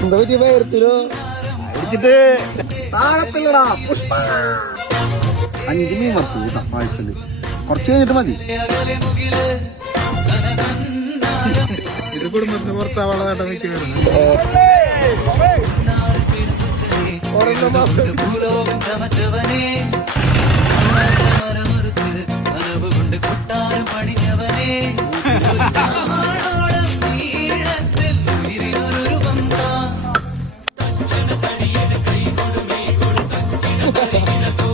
എന്താ പറ്റിയ പകർത്തിലോ അടിച്ചിട്ട് താഴത്തില്ലടാ പുഷ്പ. അഞ്ച് മീൻ വറുത്തു കൂട്ടാ പായസൽ കുറച്ച് കഴിഞ്ഞിട്ട് മതി. ഇത് കുടുംബത്തിന് പുറത്താവാളെ നേട്ടം നിൽക്കുകയാണ് ഭൂലോകം Everybody in the